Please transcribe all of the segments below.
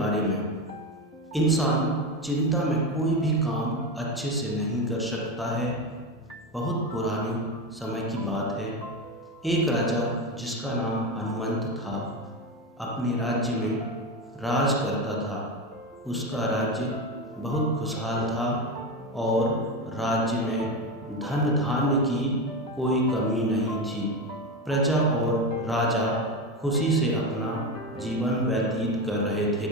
बारे में। इंसान चिंता में कोई भी काम अच्छे से नहीं कर सकता है। बहुत पुराने समय की बात है। एक राजा जिसका नाम हनुमंत था, अपने राज्य में राज करता था। उसका राज्य बहुत खुशहाल था और राज्य में धन धान्य की कोई कमी नहीं थी। प्रजा और राजा खुशी से अपना जीवन व्यतीत कर रहे थे।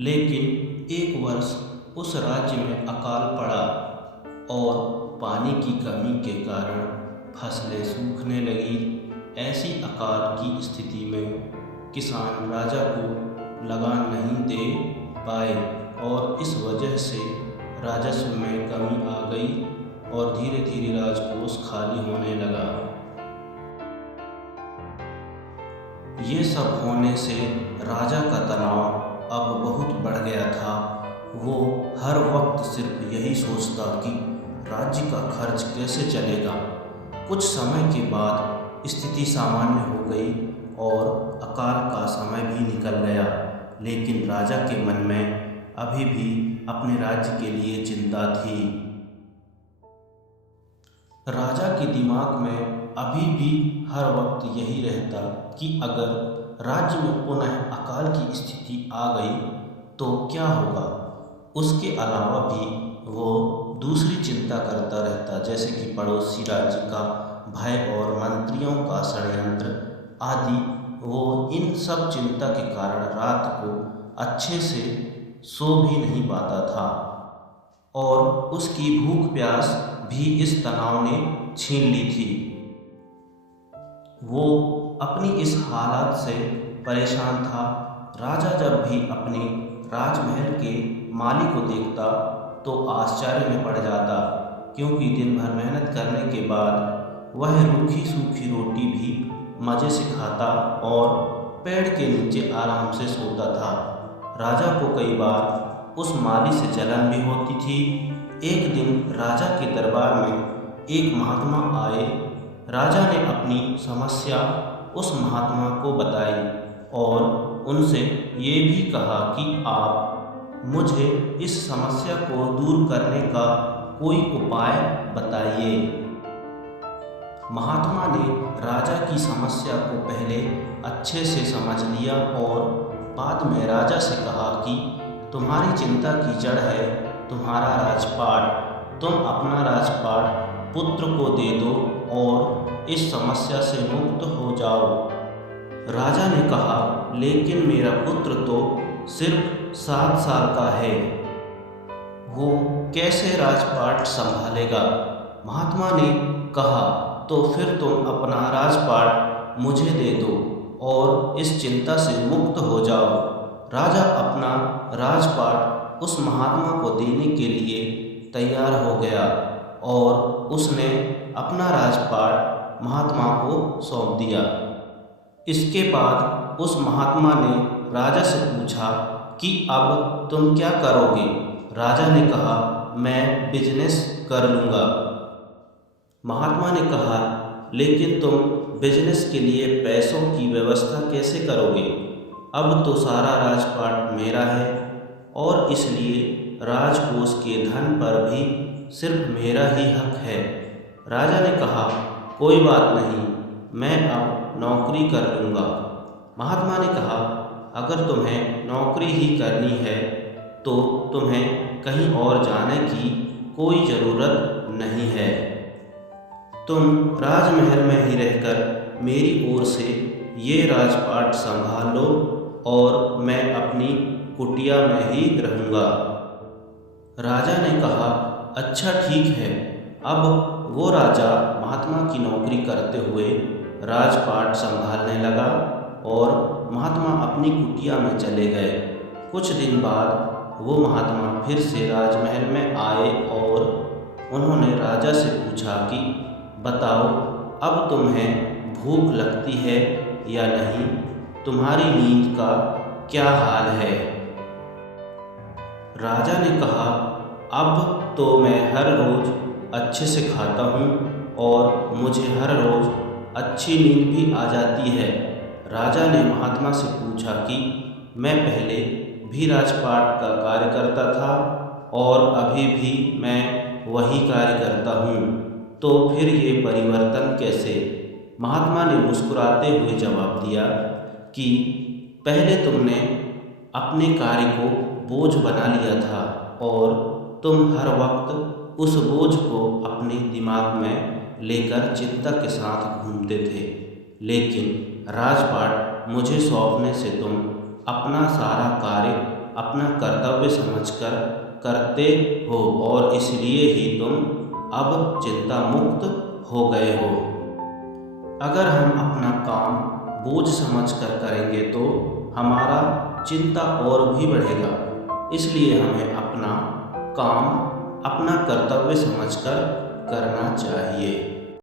लेकिन एक वर्ष उस राज्य में अकाल पड़ा और पानी की कमी के कारण फसलें सूखने लगी। ऐसी अकाल की स्थिति में किसान राजा को लगान नहीं दे पाए और इस वजह से राजस्व में कमी आ गई और धीरे धीरे राजकोष खाली होने लगा। ये सब होने से राजा का तनाव अब बहुत बढ़ गया था। वो हर वक्त सिर्फ यही सोचता कि राज्य का खर्च कैसे चलेगा। कुछ समय के बाद स्थिति सामान्य हो गई और अकाल का समय भी निकल गया, लेकिन राजा के मन में अभी भी अपने राज्य के लिए चिंता थी। राजा के दिमाग में अभी भी हर वक्त यही रहता कि अगर राज्य में पुनः अकाल की स्थिति आ गई तो क्या होगा। उसके अलावा भी वो दूसरी चिंता करता रहता, जैसे कि पड़ोसी राज्य का भय और मंत्रियों का षड्यंत्र आदि। वो इन सब चिंता के कारण रात को अच्छे से सो भी नहीं पाता था और उसकी भूख प्यास भी इस तनाव ने छीन ली थी। वो अपनी इस हालत से परेशान था। राजा जब भी अपने राजमहल के माली को देखता तो आश्चर्य में पड़ जाता, क्योंकि दिन भर मेहनत करने के बाद वह रूखी सूखी रोटी भी मज़े से खाता और पेड़ के नीचे आराम से सोता था। राजा को कई बार उस माली से जलन भी होती थी। एक दिन राजा के दरबार में एक महात्मा आए। राजा ने अपनी समस्या उस महात्मा को बताई और उनसे ये भी कहा कि आप मुझे इस समस्या को दूर करने का कोई उपाय बताइए। महात्मा ने राजा की समस्या को पहले अच्छे से समझ लिया और बाद में राजा से कहा कि तुम्हारी चिंता की जड़ है तुम्हारा राजपाट। तुम अपना राजपाट पुत्र को दे दो और इस समस्या से मुक्त हो जाओ। राजा ने कहा, लेकिन मेरा पुत्र तो सिर्फ 7 साल का है, वो कैसे राजपाट संभालेगा। महात्मा ने कहा, तो फिर तुम अपना राजपाट मुझे दे दो और इस चिंता से मुक्त हो जाओ। राजा अपना राजपाट उस महात्मा को देने के लिए तैयार हो गया और उसने अपना राजपाट महात्मा को सौंप दिया। इसके बाद उस महात्मा ने राजा से पूछा कि अब तुम क्या करोगे। राजा ने कहा, मैं बिजनेस कर लूँगा। महात्मा ने कहा, लेकिन तुम बिजनेस के लिए पैसों की व्यवस्था कैसे करोगे। अब तो सारा राजपाट मेरा है और इसलिए राजकोष के धन पर भी सिर्फ मेरा ही हक है। राजा ने कहा, कोई बात नहीं, मैं अब नौकरी कर लूँगा। महात्मा ने कहा, अगर तुम्हें नौकरी ही करनी है तो तुम्हें कहीं और जाने की कोई ज़रूरत नहीं है। तुम राजमहल में ही रहकर मेरी ओर से ये राजपाट संभाल लो और मैं अपनी कुटिया में ही रहूँगा। राजा ने कहा, अच्छा ठीक है। अब वो राजा महात्मा की नौकरी करते हुए राजपाट संभालने लगा और महात्मा अपनी कुटिया में चले गए। कुछ दिन बाद वो महात्मा फिर से राजमहल में आए और उन्होंने राजा से पूछा कि बताओ, अब तुम्हें भूख लगती है या नहीं, तुम्हारी नींद का क्या हाल है। राजा ने कहा, अब तो मैं हर रोज़ अच्छे से खाता हूँ और मुझे हर रोज़ अच्छी नींद भी आ जाती है। राजा ने महात्मा से पूछा कि मैं पहले भी राजपाट का कार्य करता था और अभी भी मैं वही कार्य करता हूँ, तो फिर ये परिवर्तन कैसे? महात्मा ने मुस्कुराते हुए जवाब दिया कि पहले तुमने अपने कार्य को बोझ बना लिया था और तुम हर वक्त उस बोझ को अपने दिमाग में लेकर चिंता के साथ घूमते थे, लेकिन राजपाट मुझे सौंपने से तुम अपना सारा कार्य अपना कर्तव्य समझकर करते हो और इसलिए ही तुम अब चिंता मुक्त हो गए हो। अगर हम अपना काम बोझ समझकर करेंगे तो हमारा चिंता और भी बढ़ेगा, इसलिए हमें अपना काम अपना कर्तव्य समझकर करना चाहिए।